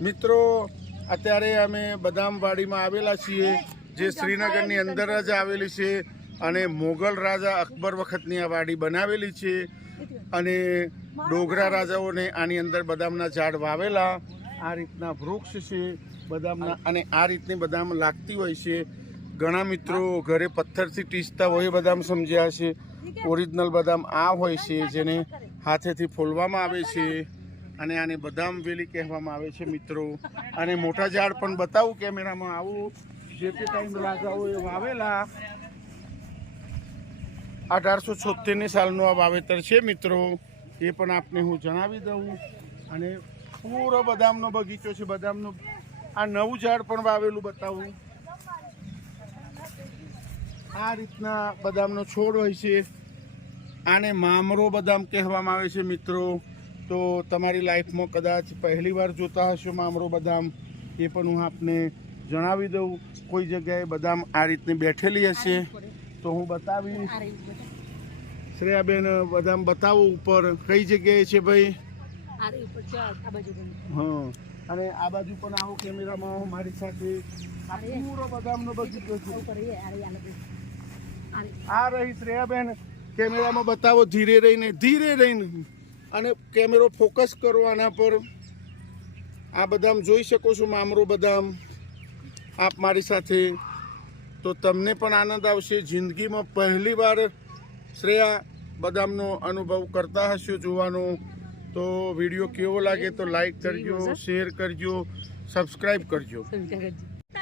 મિત્રો, અત્યારે અમે બદામવાડીમાં આવેલા છીએ, જે શ્રીનગરની અંદર જ આવેલી છે અને મોગલ રાજા અકબર વખતની આ વાડી બનાવેલી છે. અને ડોગરા રાજાઓને આની અંદર બદામના ઝાડ વાવેલા. આ રીતના વૃક્ષ છે બદામના અને આ રીતની બદામ લાગતી હોય છે. ઘણા મિત્રો ઘરે પથ્થરથી ટીસતા હોય બદામ સમજ્યા છે ઓરિજિનલ બદામ આ હોય છે જેને હાથેથી ફોલવામાં આવે છે. અને આને બદામ વેલી કહેવામાં આવે છે મિત્રો. અને મોટા ઝાડ પણ બતાવું કેમેરામાં આવું. જે તે ટાઈમ રાજાઓએ વાવેલા. અઢારસો છોતેરની સાલનું આ વાવેતર છે મિત્રો. એ પણ આપને હું જણાવી દઉં. અને પૂરો બદામનો બગીચો છે. બદામનો આ નવું ઝાડ પણ વાવેલું બતાવું. આ રીતના બદામનો છોડ હોય છે. આને મામરો બદામ કહેવામાં આવે છે મિત્રો. તો તમારી લાઈફમાં કદાચ પહેલીવાર જોતા હશો મામરો બદામ એ પણ હું આપને જણાવી દઉં. કોઈ જગ્યાએ બદામ આ રીતની બેઠેલી હશે. તો હું બતાવીશ. શ્રેયાબેન બદામ બતાવો ઉપર. કઈ જગ્યાએ છે ભાઈ? હા. અને આ બાજુ પણ આવો કેમેરામાં મારી સાથે. આ પૂરો બદામનો બગીચો છે. આ રહી શ્રેયાબેન. કેમેરામાં બતાવો ધીરે રહીને ધીરે રહીને. અને કેમેરો ફોકસ કરો આના પર આ બદામ જોઈ શકો છો મામરો બદામ. આપ મારી સાથે. તો તમને પણ આનંદ આવશે. જિંદગીમાં પહેલીવાર શ્રેયા બદામનો અનુભવ કરતા હશો જોવાનો. તો વીડિયો કેવો લાગે તો લાઈક કરજો શેર કરજો સબસ્ક્રાઈબ કરજો.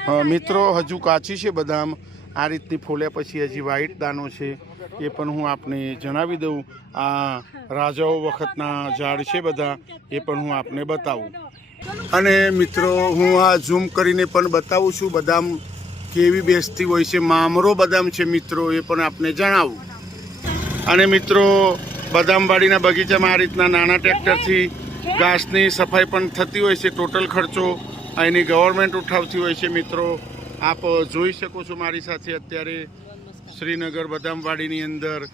હા મિત્રો હજુ કાચી છે બદામ. આ રીતની ફોલ્યા પછી હજી વ્હાઈટ દાનો છે, એ પણ હું આપને જણાવી દઉં. આ રાજાઓ વખતના ઝાડ છે બધા, એ પણ હું આપને બતાવું. અને મિત્રો, હું આ ઝૂમ કરીને પણ બતાવું છું, બદામ કેવી બેસતી હોય છે, મામરો બદામ છે મિત્રો, એ પણ આપને જણાવું. અને મિત્રો, બદામવાડીના બગીચામાં આ રીતના નાના ટ્રેક્ટરથી ઘાસની સફાઈ પણ થતી હોય છે, ટોટલ ખર્ચો અહીંની ગવર્મેન્ટ ઉઠાવતી હોય છે મિત્રો. આપ જોઈ શકો છો મારી સાથે અત્યારે શ્રીનગર બદામવાડીની અંદર.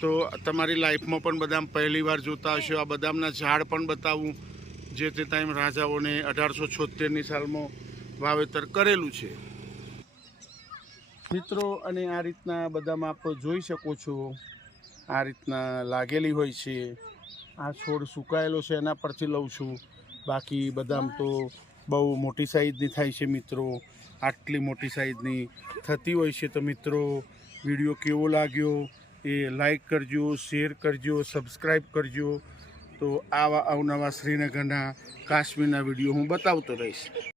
તો તમારી લાઈફમાં પણ બદામ પહેલી વાર જોતા હશો. આ બદામના ઝાડ પણ બતાવું, જે તે ટાઈમ રાજાઓને અઢારસો છોતેરની સાલમાં વાવેતર કરેલું છે. મિત્રો, અને આ રીતના બદામ આપ જોઈ શકો છો. આ રીતના લાગેલી હોય છે. આ છોડ સુકાયેલો છે, એના પરથી લઉં છું. બાકી બદામ તો બહુ મોટી સાઈઝની થાય છે મિત્રો. આટલી મોટી સાઈઝની થતી હોય છે તો મિત્રો, વીડિયો કેવો લાગ્યો એ લાઈક કરજો, શેર કરજો, સબસ્ક્રાઈબ કરજો. તો આવા અવનવા શ્રીનગરના કાશ્મીરના વીડિયો હું બતાવતો રહીશ.